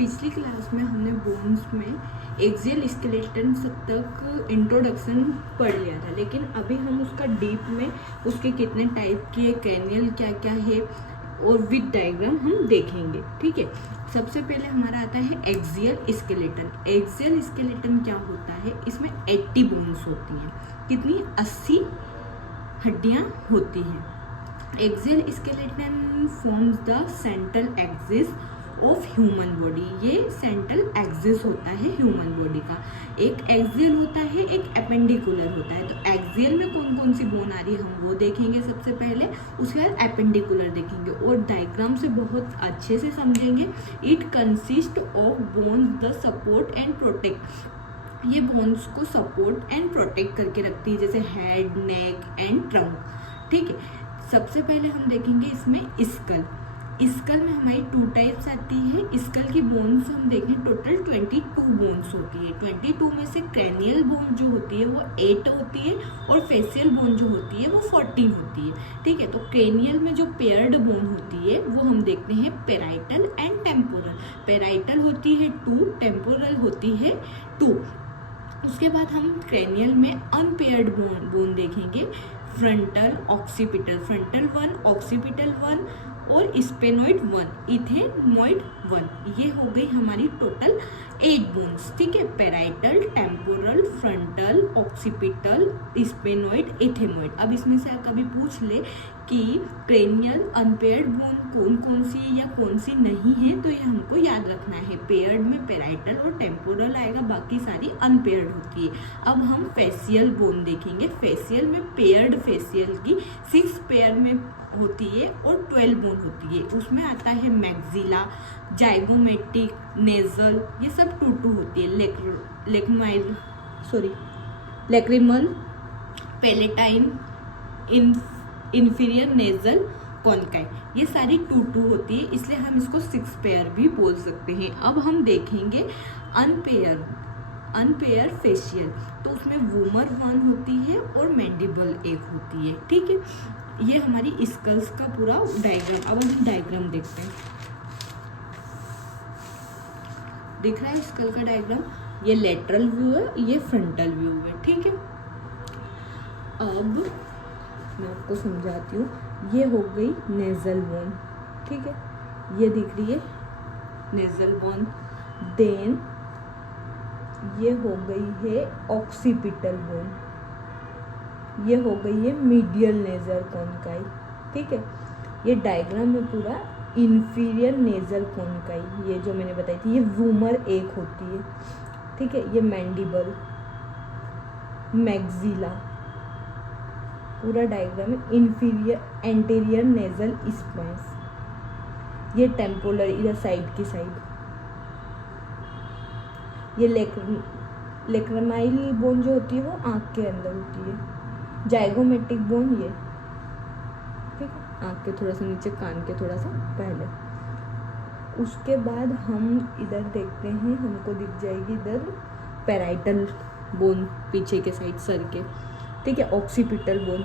पिछली क्लास में हमने बोन्स में एक्सियल स्केलेटन तक इंट्रोडक्शन पढ़ लिया था, लेकिन अभी हम उसका डीप में उसके कितने टाइप के क्रैनियल क्या क्या है और विद डायग्राम हम देखेंगे। ठीक है, सबसे पहले हमारा आता है एक्सियल स्केलेटन। एक्सियल स्केलेटन क्या होता है? इसमें 80 बोन्स होती हैं। कितनी? 80 हड्डियां होती हैं। Axial skeleton forms the central axis of human body. ये सेंट्रल एक्सिस होता है ह्यूमन बॉडी का। एक एक्सियल होता है, एक एपेंडिकुलर होता है। तो एक्सियल में कौन कौन सी बोन आ रही है हम वो देखेंगे सबसे पहले, उसके बाद एपेंडिकुलर देखेंगे और डायग्राम से बहुत अच्छे से समझेंगे। It consist of bones the support and protect. ये बोन्स को सपोर्ट एंड प्रोटेक्ट करके रखती है, जैसे हेड, नेक एंड ट्रंक। ठीक है, सबसे पहले हम देखेंगे इसमें स्कल। स्कल में हमारी 2 टाइप्स आती है। स्कल की बोन्स हम देखें टोटल 22 बोन्स होती है। 22 में से क्रैनियल बोन जो होती है वो 8 होती है और फेशियल बोन जो होती है वो 14 होती है। ठीक है, तो क्रैनियल में जो पेयर्ड बोन होती है वो हम देखते हैं पेराइटल एंड टेम्पोरल। पेराइटल होती है 2, टेम्पोरल होती है 2। उसके बाद हम क्रैनियल में अनपेयर्ड बोन देखेंगे, फ्रंटल, ऑक्सीपिटल। फ्रंटल 1, ऑक्सीपिटल 1 और स्पेनोइड 1, इथेनोइड 1। ये हो गई हमारी टोटल 8 बोन्स। ठीक है, parietal, temporal, frontal, occipital, sphenoid, ethmoid. अब इसमें से कभी पूछ ले कि क्रेनियल अनपेयर्ड बोन कौन कौन सी या कौन सी नहीं है, तो ये हमको याद रखना है। पेयर्ड में पेराइटल और टेम्पोरल आएगा, बाकी सारी अनपेयर्ड होती है। अब हम फेशियल बोन देखेंगे। फेशियल में पेयर्ड फेशियल की 6 पेयर में होती है और 12 बोन होती है। उसमें आता है मैक्सिला, जाइगोमेटिक, नेजल, ये सब 2 होती है। लैक्रिमल, पैलेटाइन, इंफीरियर नेजल, कॉन्काई, ये सारी 2 होती है, इसलिए हम इसको 6 पेयर भी बोल सकते हैं। अब हम देखेंगे अनपेयर फेशियल। तो उसमें वूमर 1 होती है और मैंडिबल 1 होती है। ठीक है, ये हमारी स्कल्स का पूरा डायग्राम। अब हम डायग्राम देखते हैं। दिख रहा है स्कल का डायग्राम? ये लेटरल व्यू है, ये फ्रंटल व्यू है। ठीक है, अब मैं आपको समझाती हूँ। ये हो गई नेजल बोन। ठीक है, ये दिख रही है नेजल बोन। देन ये हो गई है ऑक्सीपिटल बोन। ये हो गई है मीडियल नेजल कॉन्काई। ठीक है, ये डायग्राम में पूरा इंफीरियर नेजल कॉन्काई, ये जो मैंने बताई थी, ये वूमर 1 होती है। ठीक है, ये मैंडिबल, मैक्सिला, पूरा डायग्राम है। इंफीरियर एंटीरियर नेजल स्पाइंस, ये टेम्पोरल इधर साइड की साइड। ये लेक्रामाइल बोन जो होती है वो आँख के अंदर होती है। जाइगोमेटिक बोन ये, ठीक है, आँख के थोड़ा सा नीचे, कान के थोड़ा सा पहले। उसके बाद हम इधर देखते हैं, हमको दिख जाएगी इधर पेराइटल बोन पीछे के साइड सर के। ठीक है, ऑक्सीपिटल बोन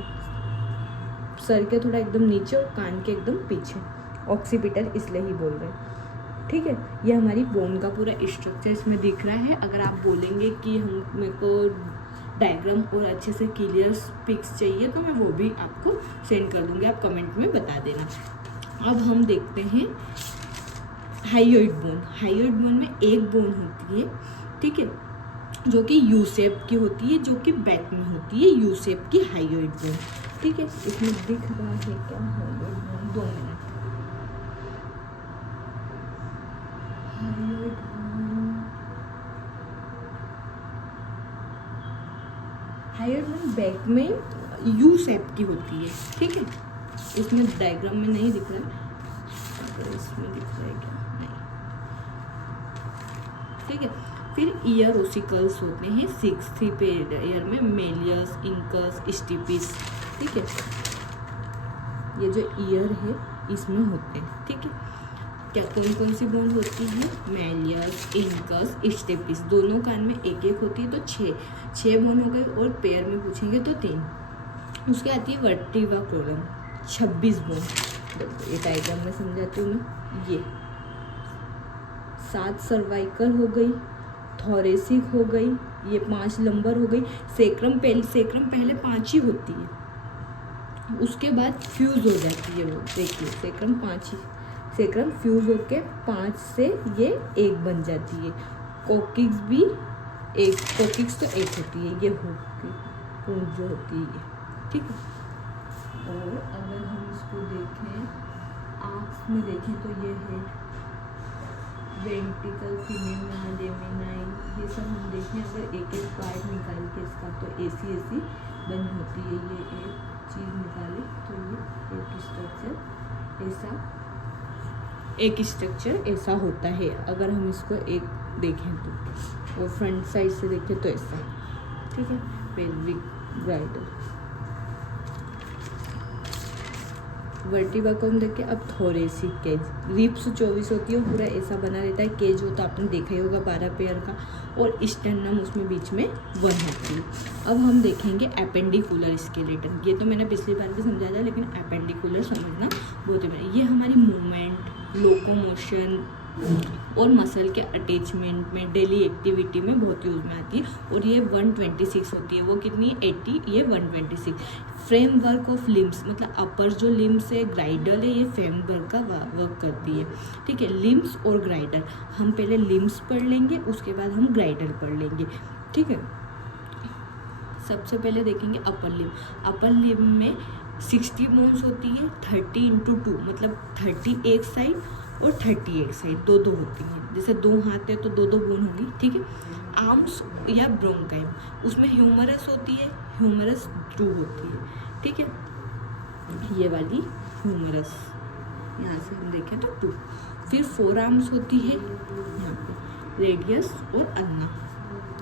सर के थोड़ा एकदम नीचे और कान के एकदम पीछे। ऑक्सीपिटल इसलिए ही बोल रहे हैं। ठीक है, ये हमारी बोन का पूरा स्ट्रक्चर इसमें दिख रहा है। अगर आप बोलेंगे कि हम मेरे को डायग्राम और अच्छे से क्लियर पिक्स चाहिए तो मैं वो भी आपको सेंड कर दूंगी, आप कमेंट में बता देना। अब हम देखते हैं हाइयोइड बोन। हाइयोइड बोन में एक बोन होती है, ठीक है, जो कि यू शेप की होती है, जो कि बैक में होती है, यू शेप की हाइयोइड बोन। ठीक है, इसमें दिख रहा है क्या हाइयोइड बोन? 2 मिनट। हाइयोइड बोन बैक में यू शेप की होती है। ठीक है, इसमें डायग्राम में नहीं दिख रहा है, इसमें दिख रहा है क्या? नहीं। ठीक है, फिर ईयर ओसिकल्स होते हैं 6 पेयर में, मेलियस, इंकस, स्टिपिस। ठीक है, ये जो ईयर है इसमें होते हैं। ठीक है, क्या कौन कौन सी बोन होती है? Méliès, incus, स्टिपिस। दोनों कान में 1-1 होती है, तो 6 बोन हो गई। और पेयर में पूछेंगे तो 3। उसके आती है वर्टिब्रा कोलम, 26 बोन। ये डायग्राम में समझाती हूँ मैं। ये 7 सर्वाइकल हो गई, थोरेसिक हो गई, ये 5 लंबर हो गई। सेक्रम पहले 5 ही होती है, उसके बाद फ्यूज़ हो जाती है वो। देखिए सेक्रम फ्यूज़ होके 5 से ये 1 बन जाती है। कोकिक्स भी एक, कोकिक्स तो 1 होती है, ये होगी पूंछ जो होती है, ठीक है। और अगर हम इसको देखें, आँख में देखें तो ये है वेंट्रिकल, फिनेमा, लेमिनाइन, ये सब हम देखें। अगर एक एक पार्ट निकाल के इसका, तो ऐसी बनी होती है। ये एक चीज़ निकाले तो ये एक स्ट्रक्चर ऐसा होता है। अगर हम इसको एक देखें तो, और फ्रंट साइड से देखें तो ऐसा, ठीक है। पेल्विक ग्राइडल, वर्टिब्रा को हम देखें। अब थोरेसिक केज, रिब्स 24 होती है, पूरा ऐसा बना रहता है। केज हो तो आपने देखा ही होगा 12 पेयर का, और स्टर्नम उसमें बीच में 1 होती है। अब हम देखेंगे एपेंडिकुलर स्केलेटन। ये तो मैंने पिछली बार भी समझाया था, लेकिन एपेंडिकुलर समझना बहुत ही, ये हमारी मूवमेंट, लोकोमोशन और मसल के अटैचमेंट में, डेली एक्टिविटी में बहुत यूज में आती है। और ये 126 होती है, वो कितनी 80, ये 126। फ्रेमवर्क ऑफ लिम्स, मतलब अपर जो लिम्स है, ग्राइडल है, ये फ्रेमवर्क का वर्क करती है, ठीक है। लिम्स और ग्राइडल, हम पहले लिम्स पढ़ लेंगे, उसके बाद हम ग्राइडल पढ़ लेंगे, ठीक है। सबसे पहले देखेंगे अपर लिम। अपर लिम में 60 बोन्स होती है, 30 × 2, मतलब 30 एक साइड और 30 एक साइड, दो होती हैं। जैसे 2 हाथ है तो 2 बोन होगी, ठीक है। आर्म्स या ब्रोंकाइम, उसमें ह्यूमरस होती है, ह्यूमरस 2 होती है, ठीक है। ये वाली ह्यूमरस, यहाँ से हम देखें तो 2। फिर 4 आर्म्स होती है, यहाँ पे रेडियस और अन्ना,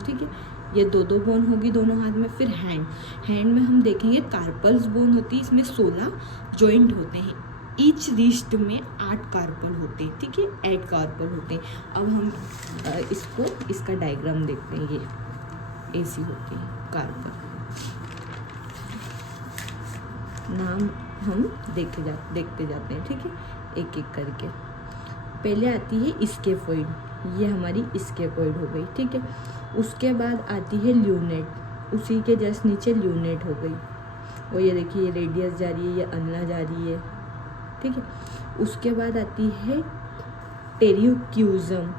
ठीक है। ये 2 बोन होगी दोनों हाथ में। फिर हैंड में हम देखेंगे कार्पल्स बोन होती है, इसमें 16 जॉइंट होते हैं। ईच रिस्ट में 8 कार्पल होते हैं, ठीक है, 8 कार्पल होते हैं। अब हम इसका डायग्राम देखते हैं। ये ऐसी होती है कार्पल, नाम हम देखते जाते हैं, ठीक है, एक एक करके। पहले आती है स्केफोइड, ये हमारी स्केफोइड हो गई, ठीक है। उसके बाद आती है ल्यूनेट, उसी के जस्ट नीचे ल्यूनेट हो गई। और ये देखिए, ये रेडियस जा रही है, ये अन्ना जा रही है, ठीक है। उसके बाद आती है टेरिक्यूजम,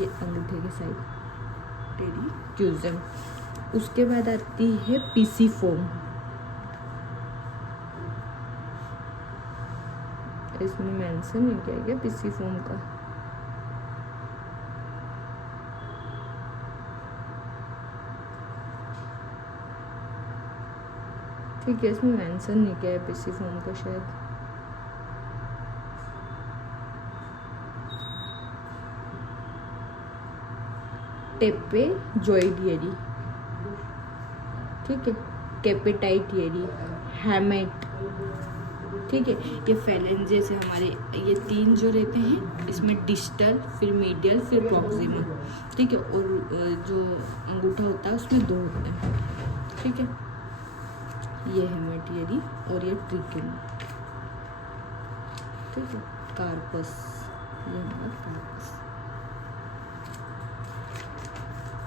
ये अंगूठे के साइड, टेरिक्यूजम। उसके बाद आती है पीसीफोम, इसमें मेंशन नहीं किया गया पीसीफोम का, ठीक है, इसमें मेंशन नहीं किया है पीसीफोम का शायद। टेपेजॉइडियरी, ठीक है, कैपिटाइटियरी, हैमेट, ठीक है। ये फेलेंजेस है हमारे, ये 3 जो रहते हैं, इसमें डिस्टल, फिर मीडियल, फिर प्रॉक्सिमल, ठीक है। और जो अंगूठा होता है उसमें 2 होते हैं, ठीक है। ये हेमेटियरी और ये ट्रिकिन, ठीक है। कार्पस, ये हमारा कार्पस,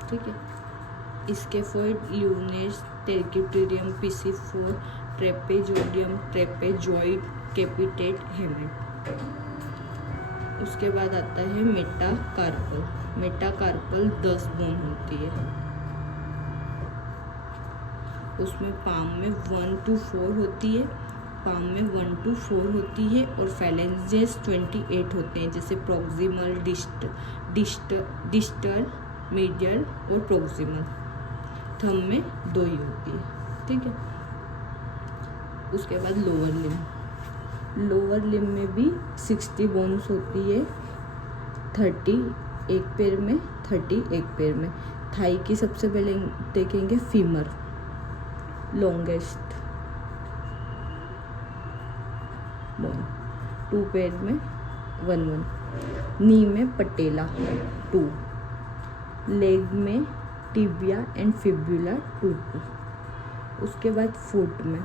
ठीक है। स्केफोइड, ल्यूनेट, टेरिक्यूटेरियम, पीसीफोर, ट्रेपेजोडियम, ट्रेपेजॉइड, कैपिटेट, हेमेट। उसके बाद आता है मेटाकार्पल। मेटाकार्पल 10 बोन होती है, उसमें पाम में 1 to 4 होती है, पाम में 1 to 4 होती है। और फेलेंजेस 28 होते हैं, जैसे प्रॉक्सिमल, डिस्टल, मीडियल और प्रॉक्सिमल। थंब में 2 ही होती है, ठीक है। उसके बाद लोअर लिम में भी 60 बोन्स होती है, 30 एक पैर में, 30 एक पैर में। थाई की सबसे पहले देखेंगे फीमर, लॉन्गेस्ट बोन, 2 पैर में 1 नी में पटेला 2, लेग में टिबिया एंड फिब्यूला 2। उसके बाद फुट में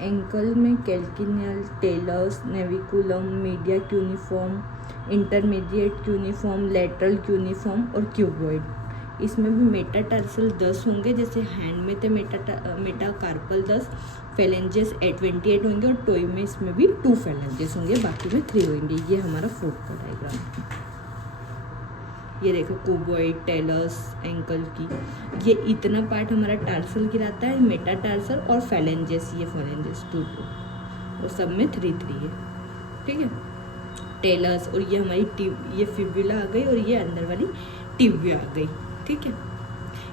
एंकल में calcaneal, talus, navicular, medial cuneiform, intermediate cuneiform, lateral cuneiform और क्यूबॉइड। इसमें भी मेटाटार्सल 10 होंगे, जैसे हैंड में थे मेटाकार्पल 10, फेलेंजेस 28 होंगे और टोई में इसमें भी 2 फेलेंजेस होंगे, बाकी में 3 होंगे। ये हमारा फोर्थ का डायग्राम है। ये देखो क्यूबॉइड, टेलस, एंकल की, ये इतना पार्ट हमारा टार्सल गिराता है, मेटाटार्सल और फेलेंजेस, ये फेलेंजेस 2 और सब में 3 है, ठीक है। टेलस और ये हमारी टिब, ये फिब्यूला आ गई और ये अंदर वाली टिबिया आ गई, ठीक है।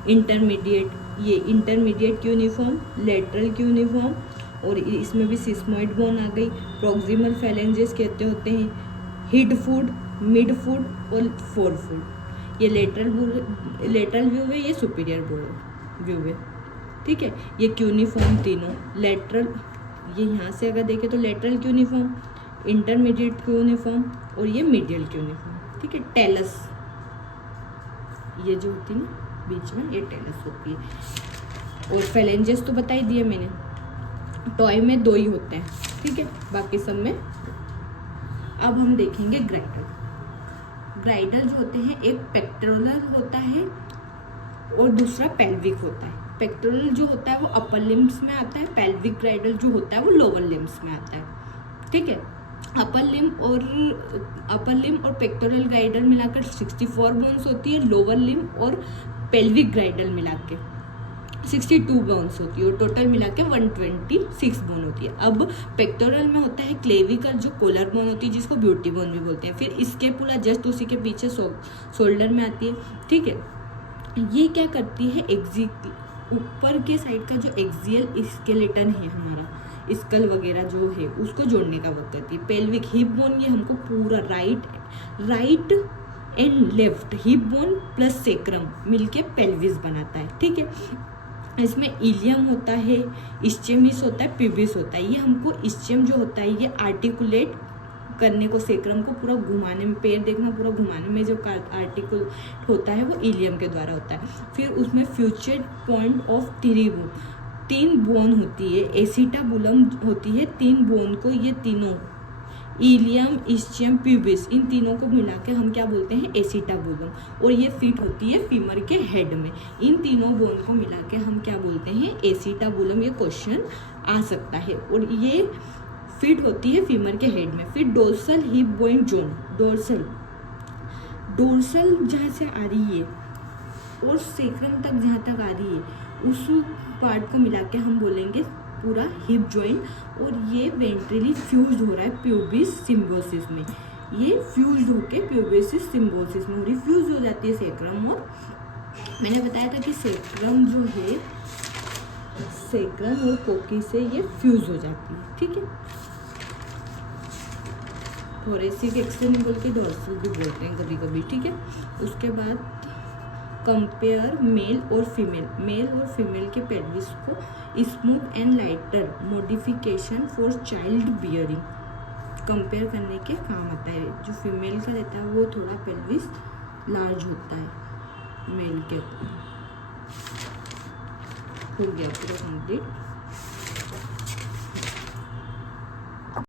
इंटरमीडिएट, ये इंटरमीडिएट क्यूनिफॉर्म, लेटरल क्यूनिफॉर्म और इसमें भी सिस्मोइड बोन आ गई। प्रॉक्सिमल फेलेंजेस कहते होते हैं हिड फुट, मिड फुट और फोर फुट। ये लेटरल व्यू है, ये सुपीरियर व्यू है, ठीक है। ये क्यूनिफॉर्म तीनों, लेटरल, ये यहाँ से अगर देखें तो लेटरल क्यूनिफॉर्म, इंटरमीडिएट क्यूनिफॉर्म और ये मीडियल क्यूनिफॉर्म, ठीक है। टेलस, ये जो होती है ना बीच में, ये टेलस होती है। और फेलेंजेस तो बता ही दिए मैंने, टॉय में 2 ही होते हैं, ठीक है, बाकी सब में। अब हम देखेंगे ग्राइडल। ग्राइडल जो होते हैं, एक पेक्टोरल होता है और दूसरा पेल्विक होता है। पेक्टोरल जो होता है वो अपर लिम्स में आता है, पेल्विक ग्राइडल जो होता है वो लोअर लिम्स में आता है, ठीक है। अपर लिम और पेक्टोरल ग्राइडल मिलाकर 64 बोन्स होती है, लोअर लिम और पेल्विक ग्राइडल मिला के 62 बोन्स होती है और टोटल मिला के 126 बोन होती है। अब पेक्टोरल में होता है क्लेविकल जो कोलर बोन होती है, जिसको ब्यूटी बोन भी बोलते हैं। फिर इसके पुला जस्ट उसी के पीछे शोल्डर में आती है, ठीक है। ये क्या करती है, ऊपर के साइड का जो एक्सियल स्केलेटन है हमारा, स्कल वगैरह जो है उसको जोड़ने का वर्क करती है। पेल्विक हिप बोन, ये हमको पूरा right and left hip bone plus sacrum मिलके पेल्विस बनाता है, ठीक है। इसमें इलियम होता है, इस्चेमिस होता है, प्यूबिस होता है। ये हमको इस्चेम जो होता है ये आर्टिकुलेट करने को, सेक्रम को पूरा घुमाने में, पैर देखना पूरा घुमाने में जो आर्टिकुलेट होता है वो इलियम के द्वारा होता है। फिर उसमें फ्यूचर पॉइंट ऑफ 3 बोन होती है, एसिटाबुलम होती है 3 बोन को, ये तीनों इलियम, इस्चियम, प्यूबिस, इन तीनों को मिला के हम क्या बोलते हैं, एसिटाबुलम। और ये फिट होती है फीमर के हेड में। इन तीनों बोन को मिला के हम क्या बोलते हैं, एसिटाबुलम। ये क्वेश्चन आ सकता है। और ये फिट होती है फीमर के हेड में। फिर dorsal hip bone zone, dorsal जहाँ से आ रही है और सेक्रम तक जहाँ तक आ रही है उस पार्ट को मिला के हम बोलेंगे पूरा हिप जॉइंट। और ये वेंट्रली फ्यूज हो रहा है प्यूबिस सिम्बोसिस में, ये फ्यूज होके प्यूबिस सिम्बोसिस में हो रही, फ्यूज हो जाती है सेक्रम। और मैंने बताया था कि सेक्रम जो है, सेक्रम और कोकी से ये फ्यूज हो जाती है, ठीक है। थोरेसिक एक्सटेंशन बोल के डोर्सल भी बोलते हैं कभी कभी, ठीक है। उसके बाद कंपेयर मेल और फीमेल के पेल्विस को smooth and lighter modification for child bearing compare करने के काम आता है। जो फीमेल का रहता है वो थोड़ा पेल्विस लार्ज होता है मेल के, हो गया पूरा कंप्लीट।